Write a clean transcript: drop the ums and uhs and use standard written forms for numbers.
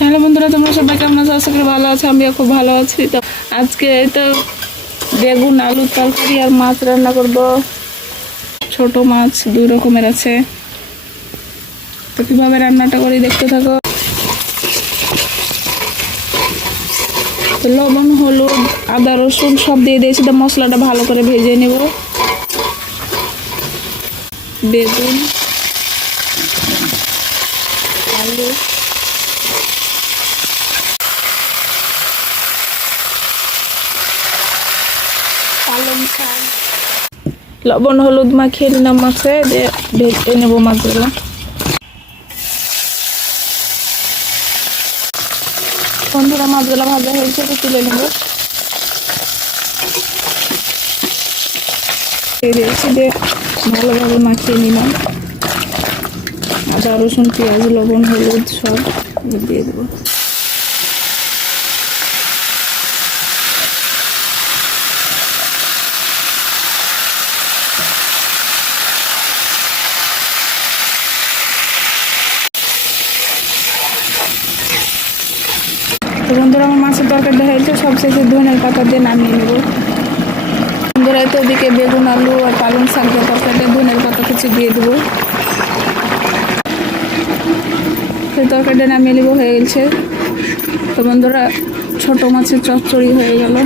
Hello বন্ধুরা, তোমরা সবাই কেমন আছো? আশা করি ভালো আছো, আমিও খুব ভালো আছি। তো আজকে তো বেগুন আলুর তরকারি আর মাছ রান্না করব। ছোট মাছ দুই রকমের আছে। তো কিভাবে রান্নাটা করি দেখতে থাকো। তো লবণ, হলুদ, আদা, রসুন সব দিয়ে দিয়েছি। তো মশলাটা ভালো করে ভেজে নেব। বেগুন, আলু, পালং শাক, লবণ হলুদ মাখিয়ে নিলাম মাছে, দিয়ে ভেজে নেবো মাছগুলো। বন্ধুরা, মাছগুলো ভাজা হয়েছে, তো তুলে নেব। দিয়ে ভালোভাবে মাখিয়ে নিলাম। আদা রসুন পেঁয়াজ লবণ হলুদ সব দিয়ে দেবো। তো বন্ধুরা, আমার মাছের তরকারিটা হয়েছে, সবশেষে ধনের পাতা দিয়ে নামিয়ে নেব। বন্ধুরা, তো ওদিকে বেগুন আলু আর পালং শাক দিয়ে তরকারিটা ধনের পাতা কিছু দিয়ে দেবো। সেই তরকারিটা নামিয়ে নেবো, হয়ে গেছে। তো বন্ধুরা, ছোট মাছের চচ্চড়ি হয়ে গেল।